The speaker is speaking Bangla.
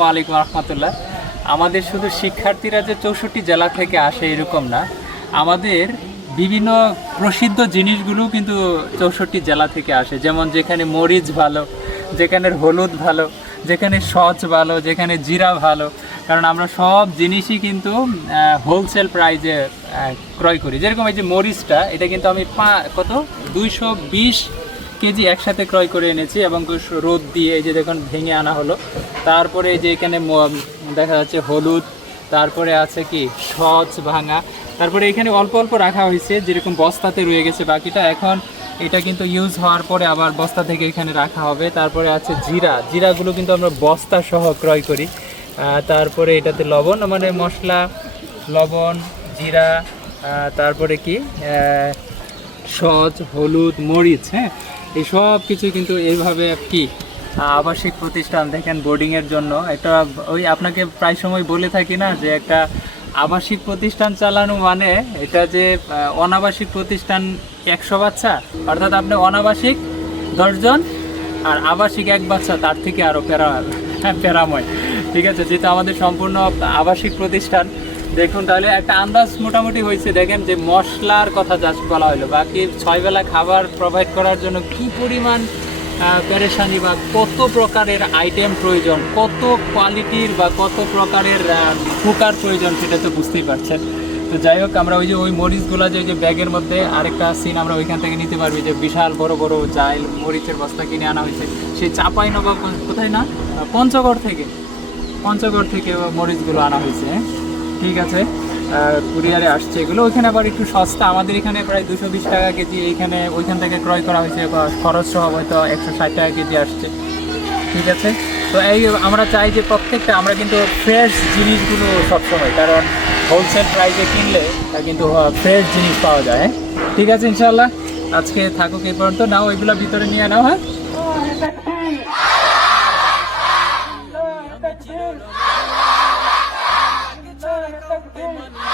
আসসালামু আলাইকুম রহমতুল্লাহ। আমাদের শুধু শিক্ষার্থীরা যে চৌষট্টি জেলা থেকে আসে এরকম না, আমাদের বিভিন্ন প্রসিদ্ধ জিনিসগুলো কিন্তু চৌষট্টি জেলা থেকে আসে। যেমন যেখানে মরিচ ভালো, যেখানে হলুদ ভালো, যেখানে সচ ভালো, যেখানে জিরা ভালো, কারণ আমরা সব জিনিসই কিন্তু হোলসেল প্রাইজে ক্রয় করি। যেরকম এই যে মরিচটা, এটা কিন্তু আমি পা কত? দুইশো বিশ কেজি একসাথে ক্রয় করে এনেছি এবং রোদ দিয়ে এই যে দেখুন ভেঙে আনা হলো। তারপরে এই যে এখানে দেখা যাচ্ছে হলুদ, তারপরে আছে কি? সচ ভাঙা। তারপরে এখানে অল্প অল্প রাখা হয়েছে, যেরকম বস্তাতে রয়ে গেছে বাকিটা। এখন এটা কিন্তু ইউজ হওয়ার পরে আবার বস্তা থেকে এখানে রাখা হবে। তারপরে আছে জিরা। জিরাগুলো কিন্তু আমরা বস্তা সহ ক্রয় করি। তারপরে এটাতে লবণ মানে মশলা, লবণ, জিরা তারপরে কি? সজ, হলুদ, মরিচ হ্যাঁ? এই সব কিছু কিন্তু এইভাবে কি আবাসিক প্রতিষ্ঠান দেখেন বোর্ডিংয়ের জন্য। এটা ওই আপনাকে প্রায় সময় বলে থাকি না যে একটা আবাসিক প্রতিষ্ঠান চালানো মানে এটা যে অনাবাসিক প্রতিষ্ঠান একশো বাচ্চা, অর্থাৎ আপনি অনাবাসিক দশজন আর আবাসিক এক বাচ্চা, তার থেকে আরও প্যারা, প্যারাময়। ঠিক আছে? যেহেতু আমাদের সম্পূর্ণ আবাসিক প্রতিষ্ঠান দেখুন তাহলে একটা আন্দাজ মোটামুটি হয়েছে। দেখেন যে মশলার কথা জাস্ট বলা হলো। বাকি ছয় বেলা খাবার প্রোভাইড করার জন্য কি পরিমাণ পেরেশানি বা কত প্রকারের আইটেম প্রয়োজন, কত কোয়ালিটির বা কত প্রকারের কুকার প্রয়োজন সেটা তো বুঝতেই পারছেন। তো যাই হোক, আমরা ওই যে ওই মরিচগুলো যে যে ব্যাগের মধ্যে আরেকটা সিন আমরা ওইখান থেকে নিতে পারবি। যে বিশাল বড় বড় জাইল মরিচের বস্তা কিনে আনা হয়েছে। সেই চাপাই নবাব কোথায় না? পঞ্চগড় থেকে। পঞ্চগড় থেকে মরিচগুলো আনা হয়েছে। হ্যাঁ? ঠিক আছে। কুরিয়ারে আসছে এগুলো। ওইখানে আবার একটু সস্তা। আমাদের এখানে প্রায় দুশো বিশ টাকা কেজি এইখানে ওইখান থেকে ক্রয় করা হয়েছে। বা খরচ সহ হয়তো একশো ষাট টাকা কেজি আসছে। ঠিক আছে? তো এই আমরা চাই যে প্রত্যেকটা, আমরা কিন্তু ফ্রেশ জিনিসগুলো সবসময়, কারণ হোলসেল প্রাইসে কিনলে তা কিন্তু ফ্রেশ জিনিস পাওয়া যায় হ্যাঁ? ঠিক আছে ইনশাল্লাহ আজকে থাকুক এই পর্যন্ত। নাও, এগুলো ভিতরে নিয়ে নাও হ্যাঁ? Hey.